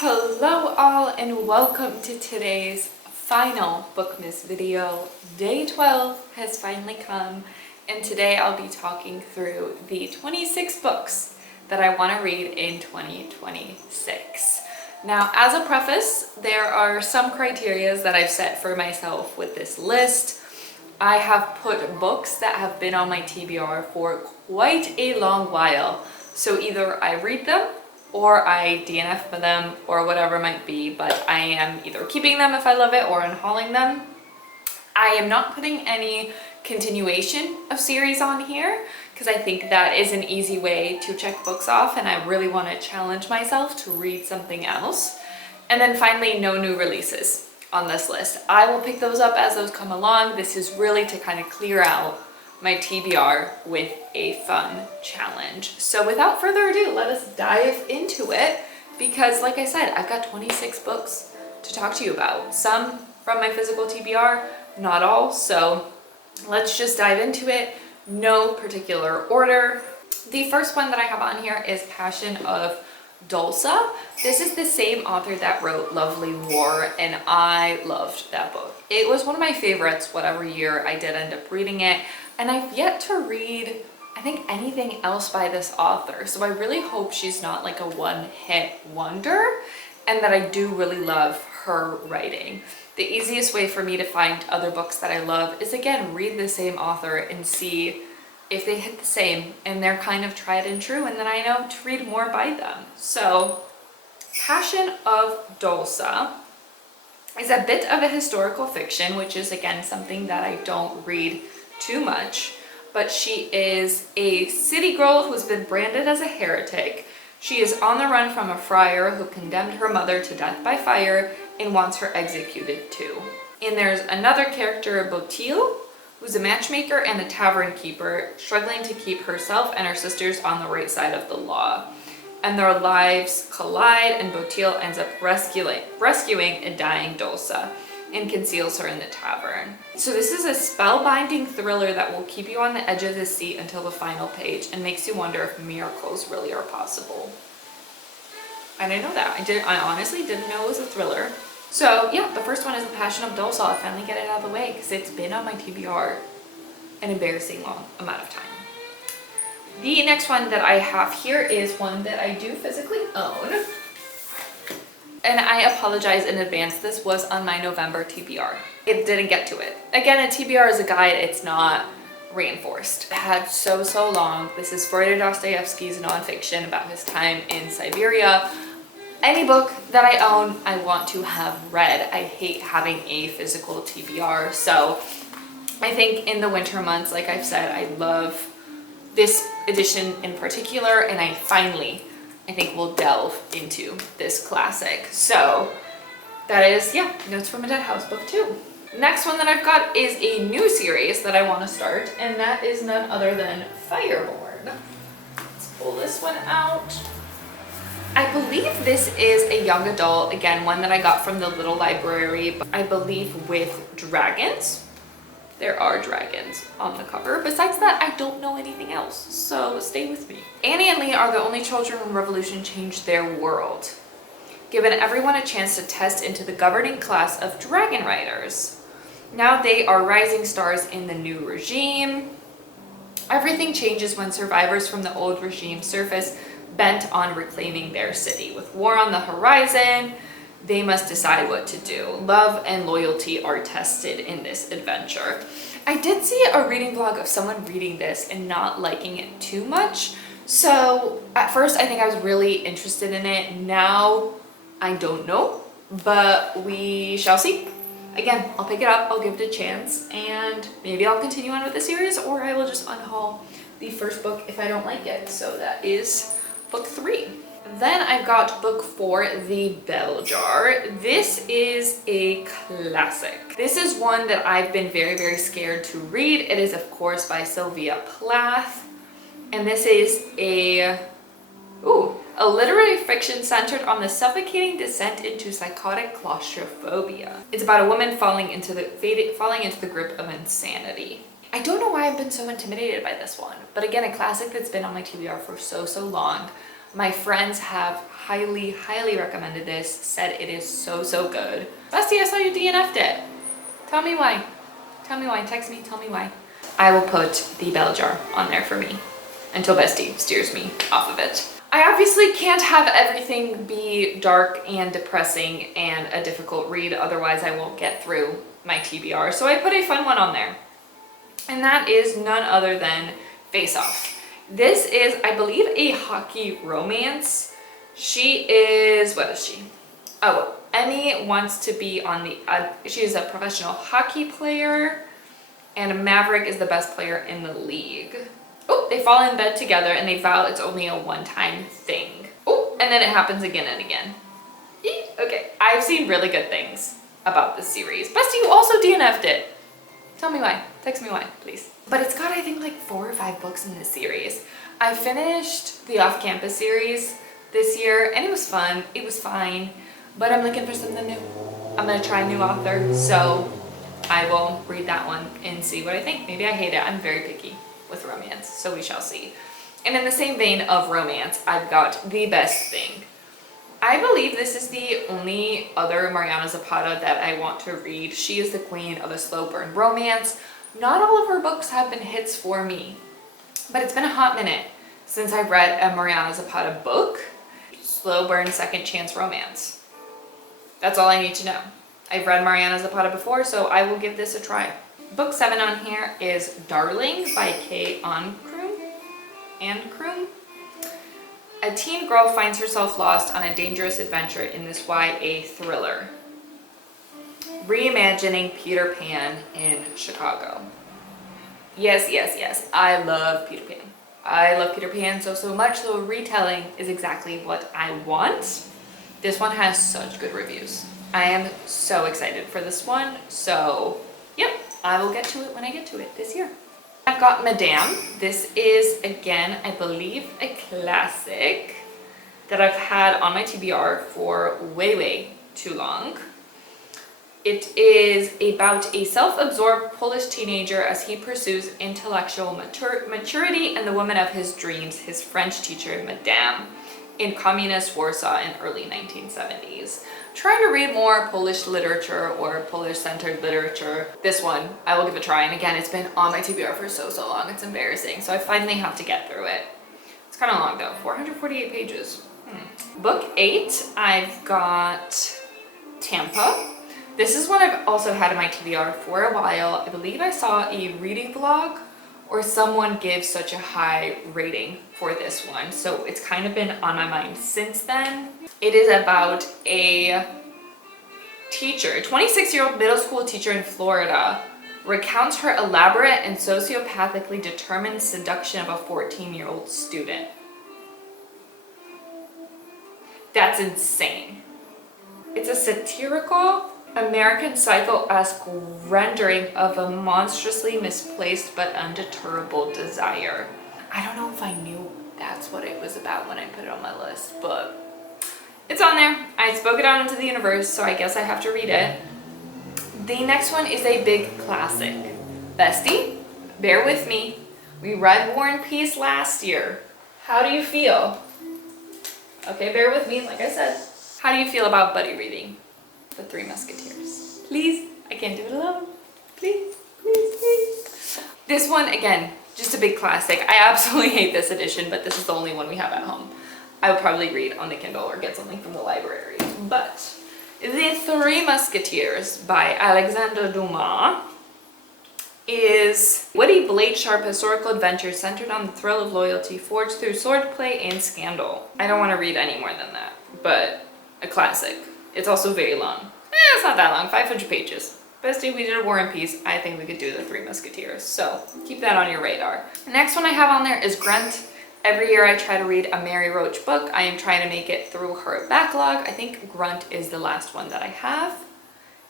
Hello all and welcome to today's final Bookmas video. Day 12 has finally come and today I'll be talking through the 26 books that I want to read in 2026. Now, as a preface, there are some criteria that I've set for myself with this list. I have put books that have been on my TBR for quite a long while. So either I read them or I DNF them or whatever it might be, but I am either keeping them if I love it or unhauling them. I am not putting any continuation of series on here because I think that is an easy way to check books off and I really want to challenge myself to read something else. And then finally, no new releases on this list. I will pick those up as those come along. This is really to kind of clear out my TBR with a fun challenge. So without further ado, let us dive into it because like I said, I've got 26 books to talk to you about. Some from my physical TBR, not all. So let's just dive into it. No particular order. The first one that I have on here is Passion of Dulce. This is the same author that wrote Lovely War and I loved that book. It was one of my favorites whatever year I did end up reading it. And I've yet to read, I think, anything else by this author. So I really hope she's not like a one-hit wonder and that I do really love her writing. The easiest way for me to find other books that I love is, again, read the same author and see if they hit the same and they're kind of tried and true, and then I know to read more by them. So Passion of Dulce is a bit of a historical fiction, which is, again, something that I don't read too much, but she is a city girl who's been branded as a heretic. She is on the run from a friar who condemned her mother to death by fire and wants her executed too. And there's another character, Botil, who's a matchmaker and a tavern keeper, struggling to keep herself and her sisters on the right side of the law. And their lives collide and Botil ends up rescuing a dying Dulce and conceals her in the tavern. So this is a spellbinding thriller that will keep you on the edge of the seat until the final page and makes you wonder if miracles really are possible. I didn't know that. I honestly didn't know it was a thriller. So yeah, the first one is The Passion of Dulce. I'll finally get it out of the way because it's been on my TBR an embarrassing long amount of time. The next one that I have here is one that I do physically own. And I apologize in advance, this was on my November TBR. It didn't get to it. Again, a TBR is a guide, it's not reinforced. It had so long. This is Fyodor Dostoevsky's nonfiction about his time in Siberia. Any book that I own, I want to have read. I hate having a physical TBR. So I think in the winter months, like I've said, I love this edition in particular, and I think we'll delve into this classic. So that is, yeah, Notes from a Dead House book 2. Next one that I've got is a new series that I want to start, and that is none other than Fireborn. Let's pull this one out. I believe this is a young adult, again, one that I got from the little library, but I believe with dragons. There are dragons on the cover. Besides that, I don't know anything else, so stay with me. Annie and Lee are the only children when revolution changed their world, giving everyone a chance to test into the governing class of dragon riders. Now they are rising stars in the new regime. Everything changes when survivors from the old regime surface, bent on reclaiming their city. With war on the horizon, they must decide what to do. Love and loyalty are tested in this adventure. I did see a reading vlog of someone reading this and not liking it too much. So at first I think I was really interested in it. Now I don't know, but we shall see. Again, I'll pick it up, I'll give it a chance, and maybe I'll continue on with the series, or I will just unhaul the first book if I don't like it. So that is book 3. Then I've got book 4, The Bell Jar. This is a classic. This is one that I've been very scared to read. It is, of course, by Sylvia Plath. And this is a literary fiction centered on the suffocating descent into psychotic claustrophobia. It's about a woman falling into the grip of insanity. I don't know why I've been so intimidated by this one, but again, a classic that's been on my TBR for so long. My friends have highly, highly recommended this, said it is so, so good. Bestie, I saw you DNF'd it. Tell me why. Tell me why. Text me, tell me why. I will put the bell jar on there for me until Bestie steers me off of it. I obviously can't have everything be dark and depressing and a difficult read, otherwise I won't get through my TBR. So I put a fun one on there. And that is none other than Face Off. This is, I believe, a hockey romance. She is, what is she? Oh, Emmy wants to be on the, she is a professional hockey player, and Maverick is the best player in the league. Oh, they fall in bed together and they vow it's only a one-time thing. Oh, and then it happens again and again. Okay, I've seen really good things about this series. Bestie, you also DNF'd it. Tell me why. Text me why, please. But it's got, I think, like 4 or 5 books in this series. I finished the Off-Campus series this year and it was fun. It was fine, but I'm looking for something new. I'm gonna try a new author, so I will read that one and see what I think. Maybe I hate it. I'm very picky with romance, so we shall see. And in the same vein of romance, I've got The Best Thing. I believe this is the only other Mariana Zapata that I want to read. She is the queen of a slow burn romance. Not all of her books have been hits for me, but it's been a hot minute since I've read a Mariana Zapata book. Slow burn second chance romance. That's all I need to know. I've read Mariana Zapata before, so I will give this a try. Book 7 on here is Darling by Kay Ancrum. A teen girl finds herself lost on a dangerous adventure in this YA thriller, reimagining Peter Pan in Chicago. Yes, yes, yes, I love Peter Pan. I love Peter Pan so much, so a retelling is exactly what I want. This one has such good reviews. I am so excited for this one, so yep, I will get to it when I get to it this year. I've got Madame. This is, again, I believe, a classic that I've had on my TBR for way too long. It is about a self-absorbed Polish teenager as he pursues intellectual maturity and the woman of his dreams, his French teacher, Madame, in communist Warsaw in early 1970s. Trying to read more Polish literature or Polish-centered literature. This one, I will give a try. And again, it's been on my TBR for so long. It's embarrassing. So I finally have to get through it. It's kind of long though, 448 pages. Book 8, I've got Tampa. This is one I've also had in my TBR for a while. I believe I saw a reading vlog or someone give such a high rating for this one. So it's kind of been on my mind since then. It is about a teacher, a 26-year-old middle school teacher in Florida, recounts her elaborate and sociopathically determined seduction of a 14-year-old student. That's insane. It's a satirical, American Psycho-esque rendering of a monstrously misplaced but undeterrable desire. I don't know if I knew that's what it was about when I put it on my list, but it's on there. I spoke it out into the universe, so I guess I have to read it. The next one is a big classic. Bestie, bear with me. We read War and Peace last year. How do you feel? Okay, bear with me, like I said. How do you feel about buddy reading The Three Musketeers? Please, I can't do it alone. Please. This one, again, just a big classic. I absolutely hate this edition, but this is the only one we have at home. I would probably read on the Kindle or get something from the library. But The Three Musketeers by Alexandre Dumas is witty, blade-sharp historical adventure centered on the thrill of loyalty forged through swordplay and scandal. I don't want to read any more than that, but a classic. It's also very long. It's not that long, 500 pages. Bestie, we did a War and Peace. I think we could do The Three Musketeers, so keep that on your radar. The next one I have on there is Grunt. Every year I try to read a Mary Roach book. I am trying to make it through her backlog. I think Grunt is the last one that I have.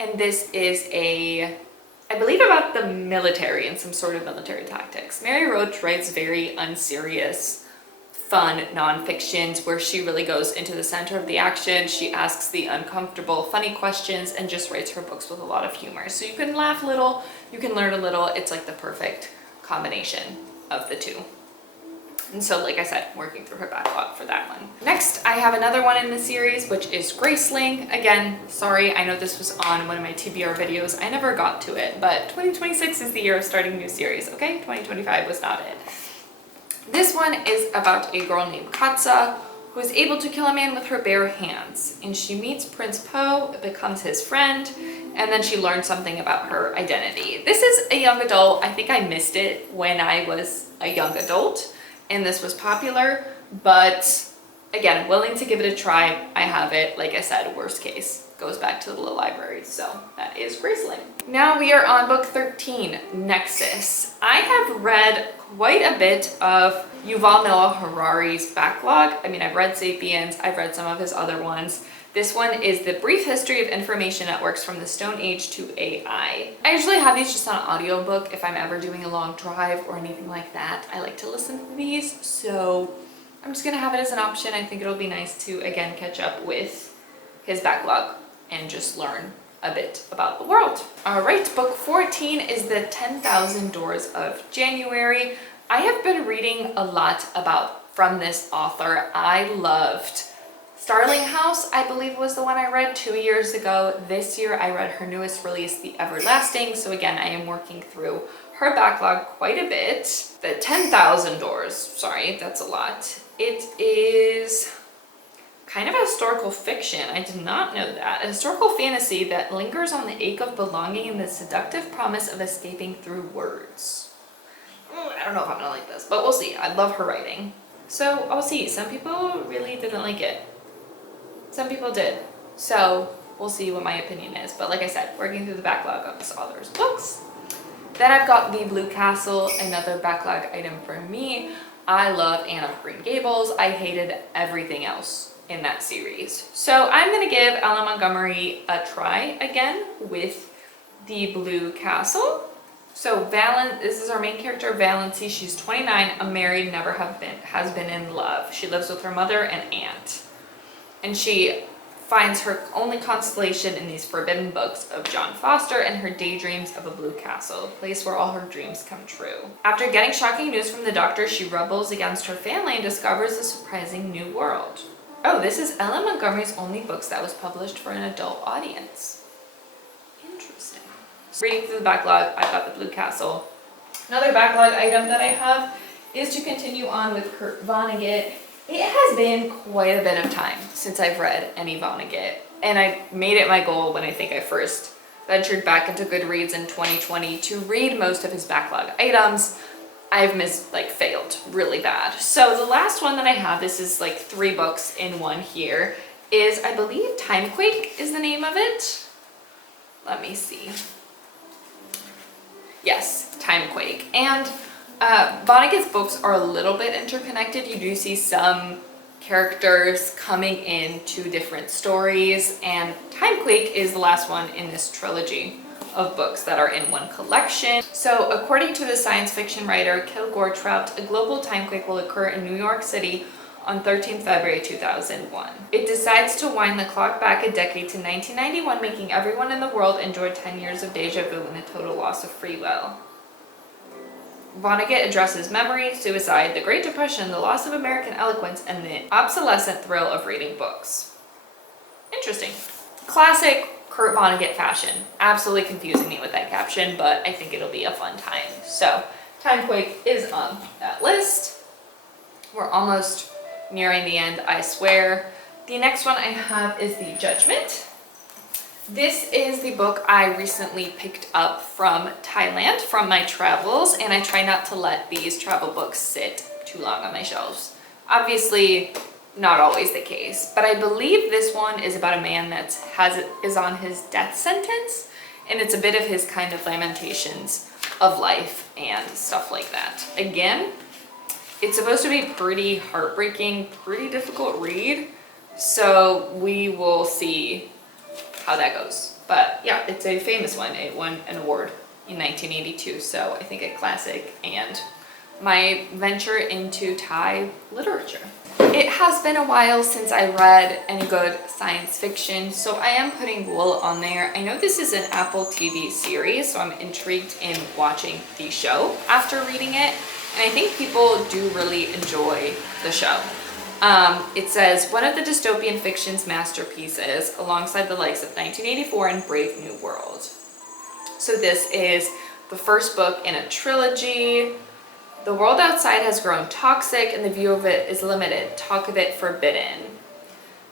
And this is I believe about the military and some sort of military tactics. Mary Roach writes very unserious, fun nonfictions where she really goes into the center of the action. She asks the uncomfortable, funny questions and just writes her books with a lot of humor. So you can laugh a little, you can learn a little. It's like the perfect combination of the two. And so, like I said, I'm working through her backlog for that one. Next, I have another one in the series, which is Graceling. Again, sorry, I know this was on one of my TBR videos. I never got to it, but 2026 is the year of starting new series, okay? 2025 was not it. This one is about a girl named Katsa who is able to kill a man with her bare hands. And she meets Prince Po, becomes his friend, and then she learns something about her identity. This is a young adult. I think I missed it when I was a young adult and this was popular, but again, willing to give it a try. I have it. Like I said, worst case, goes back to the little library. So that is Graceling. Now we are on book 13, Nexus. I have read quite a bit of Yuval Noah Harari's backlog. I mean, I've read Sapiens, I've read some of his other ones. This one is The Brief History of Information Networks from the Stone Age to AI. I usually have these just on audiobook if I'm ever doing a long drive or anything like that. I like to listen to these, so I'm just gonna have it as an option. I think it'll be nice to, again, catch up with his backlog and just learn a bit about the world. All right, book 14 is The 10,000 Doors of January. I have been reading a lot from this author. I loved Starling House, I believe was the one I read 2 years ago. This year I read her newest release, The Everlasting. So again, I am working through her backlog quite a bit. The 10,000 Doors, sorry, that's a lot. It is kind of a historical fiction. I did not know that. A historical fantasy that lingers on the ache of belonging and the seductive promise of escaping through words. I don't know if I'm gonna like this, but we'll see. I love her writing. So I'll see. Some people really didn't like it. Some people did. So we'll see what my opinion is. But like I said, working through the backlog of this author's books. Then I've got The Blue Castle, another backlog item for me. I love Anne of Green Gables. I hated everything else in that series. So I'm gonna give Ella Montgomery a try again with The Blue Castle. So this is our main character, Valency. She's 29, unmarried, has been in love. She lives with her mother and aunt. And she finds her only consolation in these forbidden books of John Foster and her daydreams of a blue castle, a place where all her dreams come true. After getting shocking news from the doctor, she rebels against her family and discovers a surprising new world. Oh, this is Ella Montgomery's only books that was published for an adult audience. Interesting. Reading through the backlog, I've got The Blue Castle. Another backlog item that I have is to continue on with Kurt Vonnegut. It has been quite a bit of time since I've read any Vonnegut, and I made it my goal when I think I first ventured back into Goodreads in 2020 to read most of his backlog items. I've failed really bad. So the last one that I have, this is like 3 books in one here, is I believe Timequake is the name of it. Let me see. Yes, Timequake. And Vonnegut's books are a little bit interconnected. You do see some characters coming into different stories, and Timequake is the last one in this trilogy of books that are in one collection. So according to the science fiction writer Kilgore Trout, a global timequake will occur in New York City on 13th February 2001. It decides to wind the clock back a decade to 1991, making everyone in the world enjoy 10 years of deja vu and a total loss of free will. Vonnegut addresses memory, suicide, the Great Depression, the loss of American eloquence, and the obsolescent thrill of reading books. Interesting. Classic Kurt Vonnegut fashion. Absolutely confusing me with that caption, but I think it'll be a fun time. So, Timequake is on that list. We're almost nearing the end, I swear. The next one I have is The Judgment. This is the book I recently picked up from Thailand from my travels, and I try not to let these travel books sit too long on my shelves. Obviously, not always the case, but I believe this one is about a man that is on his death sentence, and it's a bit of his kind of lamentations of life and stuff like that. Again, it's supposed to be pretty heartbreaking, pretty difficult read, so we will see how that goes. But yeah, it's a famous one. It won an award in 1982, so I think a classic and my venture into Thai literature. It has been a while since I read any good science fiction, so I am putting Wool on there. I know this is an Apple TV series, so I'm intrigued in watching the show after reading it. and I think people do really enjoy the show. It says, one of the dystopian fiction's masterpieces, alongside the likes of 1984 and Brave New World. So this is the first book in a trilogy. The world outside has grown toxic and the view of it is limited. Talk of it forbidden.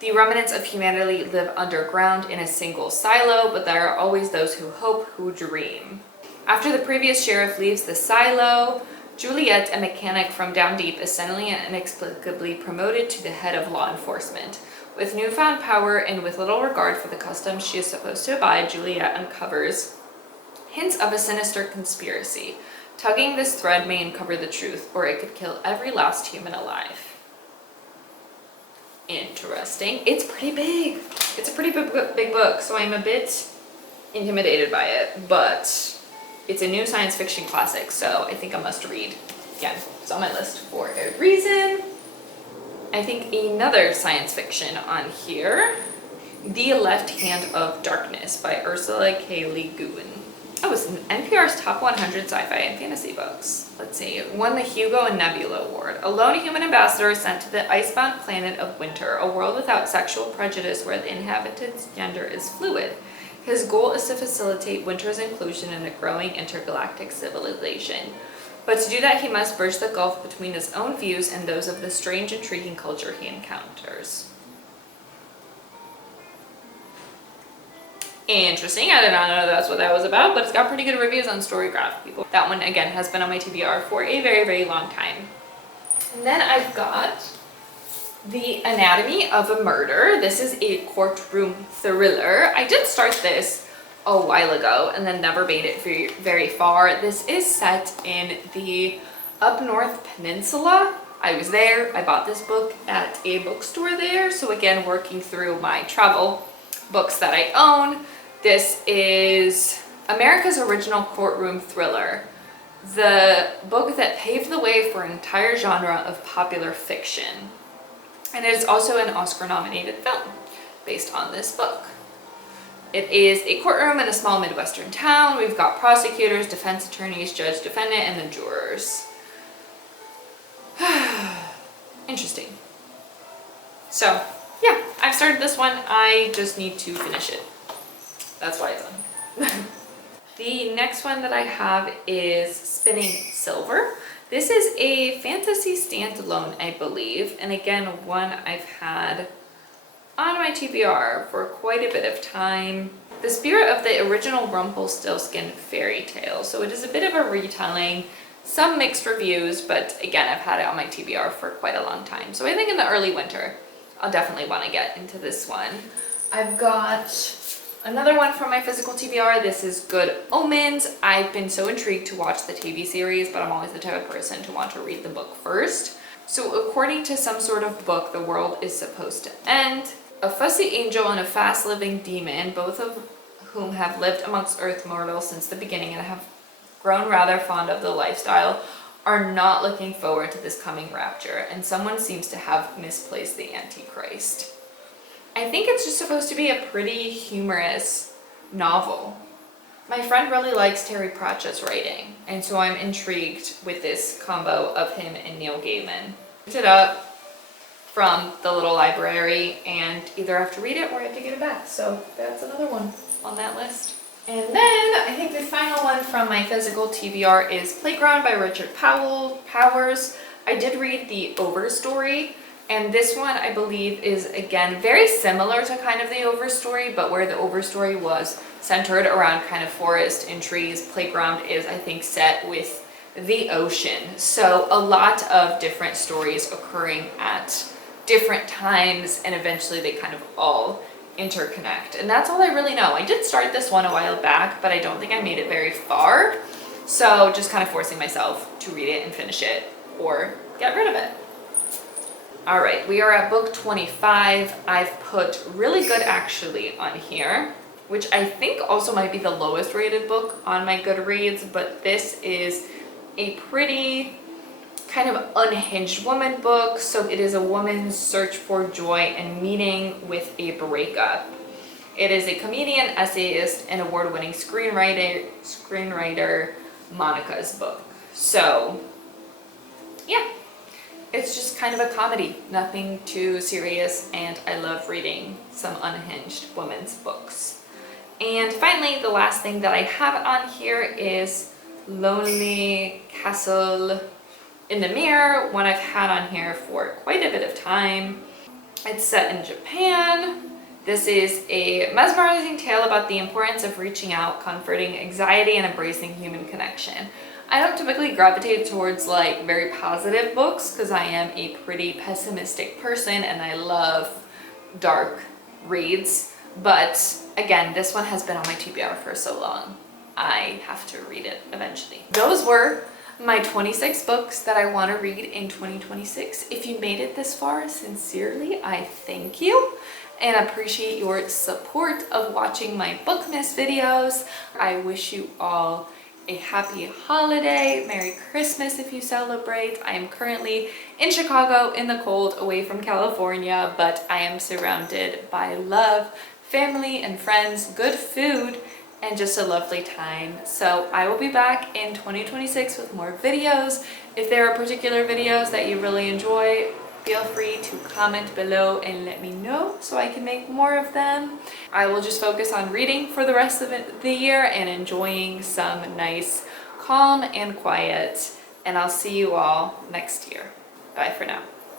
The remnants of humanity live underground in a single silo, but there are always those who hope, who dream. After the previous sheriff leaves the silo, Juliet, a mechanic from down deep, is suddenly and inexplicably promoted to the head of law enforcement. With newfound power and with little regard for the customs she is supposed to abide, Juliet uncovers hints of a sinister conspiracy. Tugging this thread may uncover the truth, or it could kill every last human alive. Interesting. It's pretty big. It's a pretty big book, so I'm a bit intimidated by it, but it's a new science fiction classic, so I think a must read. Again, it's on my list for a reason. I think another science fiction on here, The Left Hand of Darkness by Ursula K. Le Guin. Oh, it's NPR's top 100 sci-fi and fantasy books. Let's see, won the Hugo and Nebula Award. A lone human ambassador is sent to the icebound planet of Winter, a world without sexual prejudice where the inhabitant's gender is fluid. His goal is to facilitate Winter's inclusion in a growing intergalactic civilization. But to do that, he must bridge the gulf between his own views and those of the strange, intriguing culture he encounters. Interesting. I did not know that's what that was about, but it's got pretty good reviews on Storygraph. People. That one, again, has been on my TBR for a very, very long time. And then I've got The Anatomy of a Murder. This is a courtroom thriller. I did start this a while ago and then never made it very far. This is set in the up north peninsula. I was there. I bought this book at a bookstore there. So again, working through my travel books that I own. This is America's original courtroom thriller, the book that paved the way for an entire genre of popular fiction. And it is also an Oscar-nominated film based on this book. It is a courtroom in a small Midwestern town. We've got prosecutors, defense attorneys, judge, defendant, and the jurors. Interesting. So, yeah, I've started this one. I just need to finish it. That's why it's on. The next one that I have is Spinning Silver. This is a fantasy standalone, I believe, and again, one I've had on my TBR for quite a bit of time. The spirit of the original Rumpelstiltskin fairy tale. So it is a bit of a retelling, some mixed reviews, but again, I've had it on my TBR for quite a long time. So I think in the early winter, I'll definitely want to get into this one. I've got another one from my physical TBR. This is Good Omens. I've been so intrigued to watch the TV series, but I'm always the type of person to want to read the book first. So according to some sort of book, the world is supposed to end. A fussy angel and a fast-living demon, both of whom have lived amongst Earth mortals since the beginning and have grown rather fond of the lifestyle, are not looking forward to this coming rapture, and someone seems to have misplaced the Antichrist. I think it's just supposed to be a pretty humorous novel. My friend really likes Terry Pratchett's writing, and so I'm intrigued with this combo of him and Neil Gaiman. Picked it up from the little library and either have to read it or I have to get it back, so that's another one on that list. And then I think the final one from my physical TBR is Playground by Richard Powers. I did read the Overstory, and this one I believe is again very similar to kind of the Overstory, but where the Overstory was centered around kind of forest and trees, Playground is I think set with the ocean. So a lot of different stories occurring at different times, and eventually they kind of all interconnect. And that's all I really know. I did start this one a while back, but I don't think I made it very far. So just kind of forcing myself to read it and finish it or get rid of it. All right, we are at book 25. I've put Really Good Actually on here, which I think also might be the lowest rated book on my Goodreads, but this is a pretty kind of unhinged woman book. So it is a woman's search for joy and meaning with a breakup. It is a comedian, essayist, and award-winning screenwriter Monica's book. So yeah, it's just kind of a comedy, nothing too serious, and I love reading some unhinged women's books. And finally, the last thing that I have on here is Lonely Castle in the Mirror, one I've had on here for quite a bit of time. It's set in Japan. This is a mesmerizing tale about the importance of reaching out, comforting anxiety, and embracing human connection. I don't typically gravitate towards like very positive books because I am a pretty pessimistic person and I love dark reads. But again, this one has been on my TBR for so long. I have to read it eventually. Those were my 26 books that I want to read in 2026. If you made it this far, sincerely, I thank you and appreciate your support of watching my Bookmas videos. I wish you all a happy holiday, Merry Christmas if you celebrate. I am currently in Chicago in the cold, away from California, but I am surrounded by love, family and friends, good food, and just a lovely time. So I will be back in 2026 with more videos. If there are particular videos that you really enjoy, feel free to comment below and let me know so I can make more of them. I will just focus on reading for the rest of the year and enjoying some nice, calm and quiet. And I'll see you all next year. Bye for now.